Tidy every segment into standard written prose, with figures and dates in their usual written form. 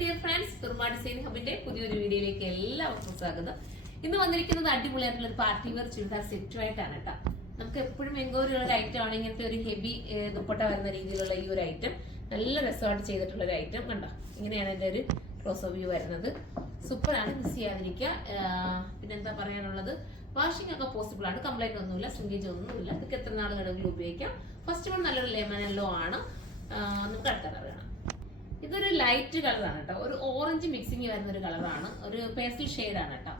Dear friends, Soorma design ഹബിന്റെ പുതിയൊരു വീഡിയോയിലേക്ക് എല്ലാവർക്കും സ്വാഗതം. ഇന്ന് വന്നിരിക്കുന്നത് അടിപൊളിയായിട്ടുള്ള ഒരു പാർട്ടി വെയർ ചുരിദാർ സെറ്റുമായിട്ടാണ് കേട്ടോ. നമുക്ക് എപ്പോഴും എങ്കോരിയുള്ള ഒരു ഐറ്റം ആണ് ഇങ്ങനത്തെ ഒരു ഹെവി ദുപ്പട്ട വരുന്ന രീതിയിലുള്ള ഈ ഒരു ഐറ്റം. നല്ല രസമായിട്ട് ചെയ്തിട്ടുള്ള ഒരു ഐറ്റം കണ്ടോ. ഇങ്ങനെയാണ് എൻ്റെ ഒരു ക്ലോസ് വ്യൂ വരുന്നത്. സൂപ്പറാണ്, മിസ് ചെയ്യാതിരിക്കുക. പിന്നെന്താ പറയാനുള്ളത്, വാഷിംഗ് ഒക്കെ പോസിബിൾ ആണ്, കംപ്ലൈന്റ് ഒന്നുമില്ല, സ്വിങ്കേജ് ഒന്നുമില്ല. ഇതൊക്കെ എത്ര നാൾ വേണമെങ്കിലും ഉപയോഗിക്കാം. ഫസ്റ്റ് വൺ നല്ലൊരു ലെമൺ യെല്ലോ ആണ്. നമുക്ക് അടുത്ത കളർ കാണാം. ഇതൊരു ലൈറ്റ് കളറാണ് കേട്ടോ, ഒരു ഓറഞ്ച് മിക്സിങ് വരുന്ന ഒരു കളറാണ്, ഒരു പേസ്റ്റൽ ഷെയ്ഡാണ് കേട്ടോ.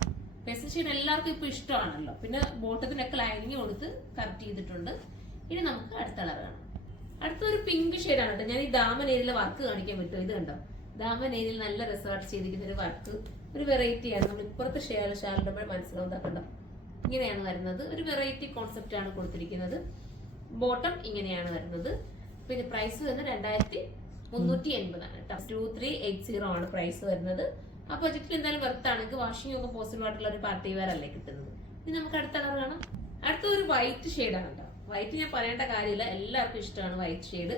പേസ്റ്റൽ ഷെയ്ഡ് എല്ലാവർക്കും ഇപ്പൊ ഇഷ്ടമാണല്ലോ. പിന്നെ ബോട്ടത്തിനൊക്കെ ലൈനിങ് കൊടുത്ത് കറക്റ്റ് ചെയ്തിട്ടുണ്ട്. ഇനി നമുക്ക് അടുത്ത കളർ കാണാം. അടുത്തൊരു പിങ്ക് ഷെയ്ഡാണ് കേട്ടോ. ഞാൻ ഈ ദാമൻ ഏരിയയിലെ വർക്ക് കാണിക്കാൻ പറ്റുമോ? ഇത് കണ്ടോ, ദാമൻ ഏരിയയിൽ നല്ല രസമായിട്ട് ചെയ്തിരിക്കുന്ന ഒരു വർക്ക്, ഒരു വെറൈറ്റിയാണ്. നമ്മൾ ഇപ്പുറത്തെ ഷാലിടുമ്പോൾ മനസ്സിലാവുന്നതാക്കണ്ടോ. ഇങ്ങനെയാണ് വരുന്നത്, ഒരു വെറൈറ്റി കോൺസെപ്റ്റ് ആണ് കൊടുത്തിരിക്കുന്നത്. ബോട്ടം ഇങ്ങനെയാണ് വരുന്നത്. പിന്നെ പ്രൈസ് വരുന്നത് 2380 ആണ് കേട്ടോ. 2380 ആണ് പ്രൈസ് വരുന്നത്. ആ ബജറ്റിൽ എന്തായാലും വെർത്താണെങ്കിൽ വാഷിംഗ് ഒക്കെ പോസിബിൾ ആയിട്ടുള്ള ഒരു പാർട്ടി വെയർ അല്ലേ കിട്ടുന്നത്. ഇനി നമുക്ക് അടുത്ത കളർ കാണാം. അടുത്ത ഒരു വൈറ്റ് ഷെയ്ഡാണ് കേട്ടോ. വൈറ്റ് ഞാൻ പറയേണ്ട കാര്യമില്ല, എല്ലാവർക്കും ഇഷ്ടമാണ് വൈറ്റ് ഷെയ്ഡ്.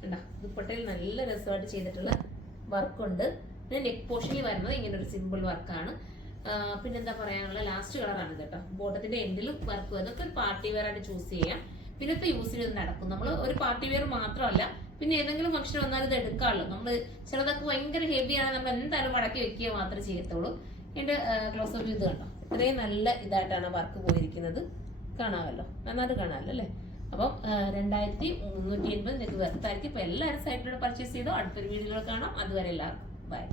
കണ്ടോ, ദുപ്പട്ടയിൽ നല്ല രസമായിട്ട് ചെയ്തിട്ടുള്ള വർക്കുണ്ട്. പിന്നെ നെക്ക് പോർഷനിൽ വരുന്നത് ഇങ്ങനെ ഒരു സിമ്പിൾ വർക്കാണ്. പിന്നെന്താ പറയാനുള്ള ലാസ്റ്റ് കളറാണ് കേട്ടോ. ബോട്ടത്തിന്റെ എൻഡിലും വർക്ക് വരുന്നത്. ഒരു പാർട്ടി വെയർ ആയിട്ട് ചൂസ് ചെയ്യാം. പിന്നെ ഇപ്പൊ യൂസ് ചെയ്ത് നടക്കും. നമ്മൾ ഒരു പാർട്ടി വെയർ മാത്രമല്ല, പിന്നെ ഏതെങ്കിലും ഫംഗ്ഷൻ വന്നാൽ ഇത് എടുക്കാമല്ലോ. നമ്മൾ ചിലതൊക്കെ ഭയങ്കര ഹെവിയാണ്, നമ്മൾ എന്തായാലും മടക്കി വെക്കുക മാത്രമേ ചെയ്യത്തുള്ളൂ. എന്റെ ക്ലോസ് അപ്പ് ഇത് കണ്ടോ, ഇത്രയും നല്ല ഇതായിട്ടാണ് വർക്ക് പോയിരിക്കുന്നത്. കാണാമല്ലോ, നന്നായിട്ട് കാണാമല്ലോ അല്ലേ. അപ്പം 2380 നിങ്ങൾക്ക് വെർത്തായിരിക്കും. ഇപ്പൊ എല്ലാവരും സൈറ്റിലൂടെ പർച്ചേസ് ചെയ്തോ. അടുത്തൊരു വീഡിയോയിൽ കാണാം. അതുവരെ എല്ലാവർക്കും ബൈ.